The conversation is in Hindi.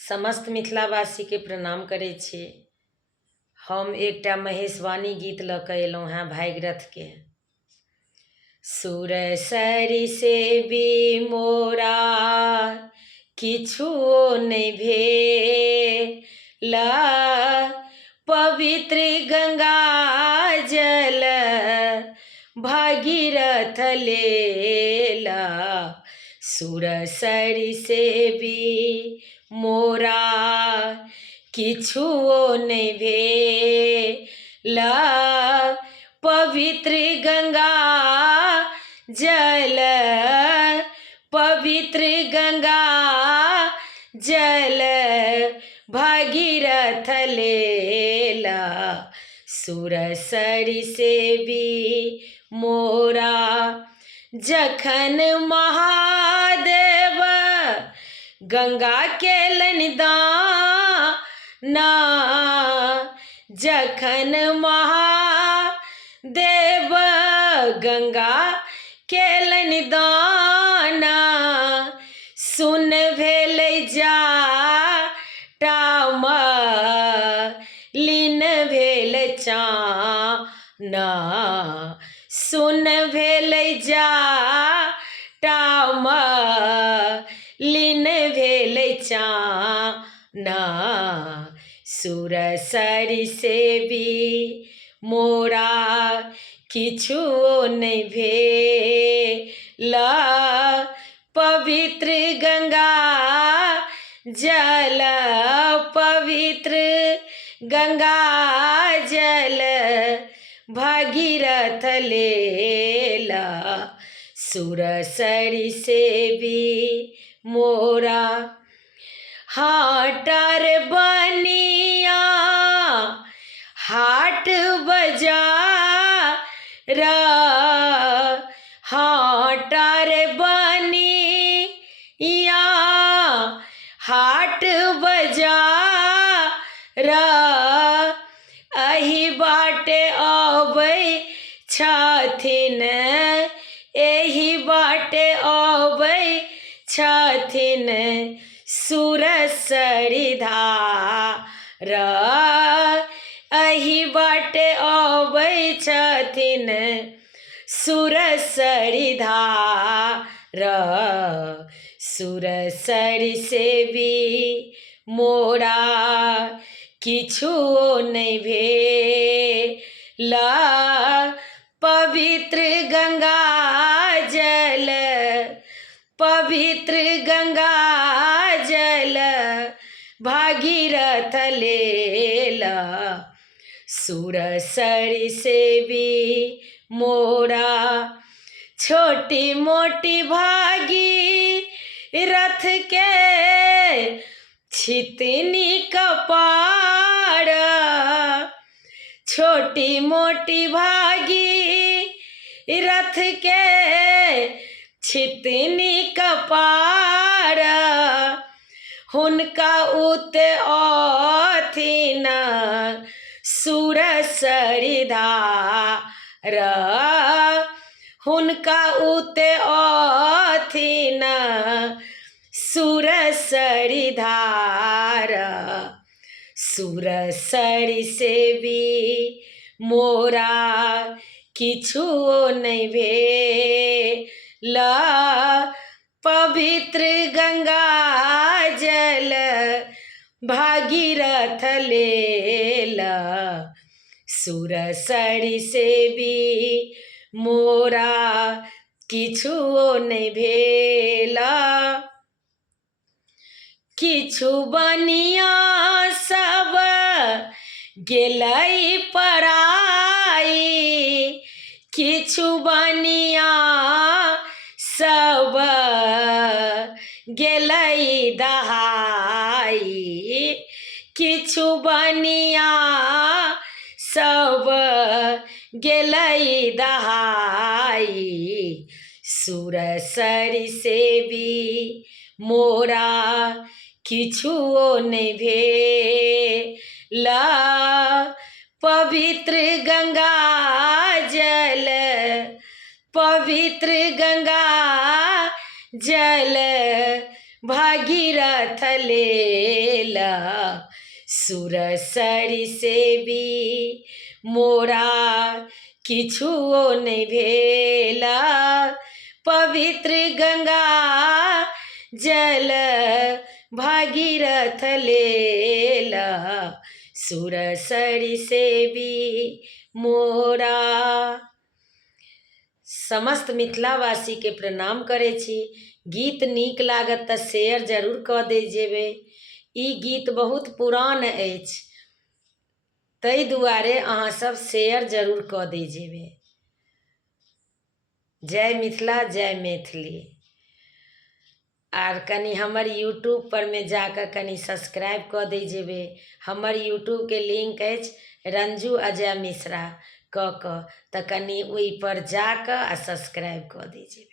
समस्त मिथिलावासी के प्रणाम करै छी। हम एकटा महेशवाणी गीत लऽ कऽ अयलहुँ हेँ भागीरथ के। सुर सरि से भी मोरा किछुओ नहि भेला, पवित्र गंगा जल भागीरथ लेला। सुर सरि से भी मोरा किछुओ नहि भेला, पवित्र गंगा जल पवित्र गंगा जल भागीरथ लेला। सुर सरि से भी मोरा जखन महादेव गंगा केलनि दाना, जखन महादेव गंगा केलनि दाना, सुन भेलै जाटा मलिन भेल चाना, सुन भेलै जाटा मलिन भेल चाना। सुर सरि से भी मोरा किछुओ नहि भेला, पवित्र गंगा जल पवित्र गंगा जल भागीरथ लेला। सुर सरि से भी मोरा हाटर बनिया हाट बजार, हाटर बनिया हाट बजार, एहि बाटे अबै छथिन, एहि बाटे अबै छथिन सुर सरिधार, एहि बाटे अबै छथिन सुर सरिधार। सुर सरि से भी मोरा किछुओ नहि भेला, पवित्र गंगा जल पवित्र गंगा जल भागीरथ लेला। सुर सरि से भी मोरा छोटी मोटी भागीरथ के छितनी कपार, छोटी मोटी भागीरथ के छितनी कपार, हुनका उत अथिन सुर सरिधार, हुनका उत अथिन सुर सरिधार। सुर सरि से भी मोरा किछुओ नहि भेला, पवित्र गंगा जल भागीरथ लेला। सुर सरि से भी मोरा किछुओ नहि भेला, किछु बनिया सब गेलै पराई, किछु बनिया सब गेलै दहाई, किछु बनिया सब गेलै दहाई। सुर सरि से भी मोरा किछुओ नहि भेला, पवित्र गंगा जल पवित्र गंगा जल भागीरथ लेला सुरसरी से भी मोरा किछुओ नहीं भेला पवित्र गंगा जल भागीरथ लेला सुरसरी से भी मोरा। समस्त मिथिलावासी के प्रणाम करै छी। गीत नीक लागत तऽ शेयर जरूर कऽ दै जेबै। ई गीत बहुत पुरान अछि, ताहि दुआरे अहाँ सब शेयर जरूर कऽ दै जेबै। जय मिथिला जय मैथिली। आर कनि हमर यूट्यूब पर में जाकर कनि सब्सक्राइब कऽ दै जेबै। हमर यूट्यूब के लिंक अछि रंजू अजय मिश्रा कऽ तऽ कनि ओहि पर जाकऽ आ सब्सक्राइब कऽ दै जेबै।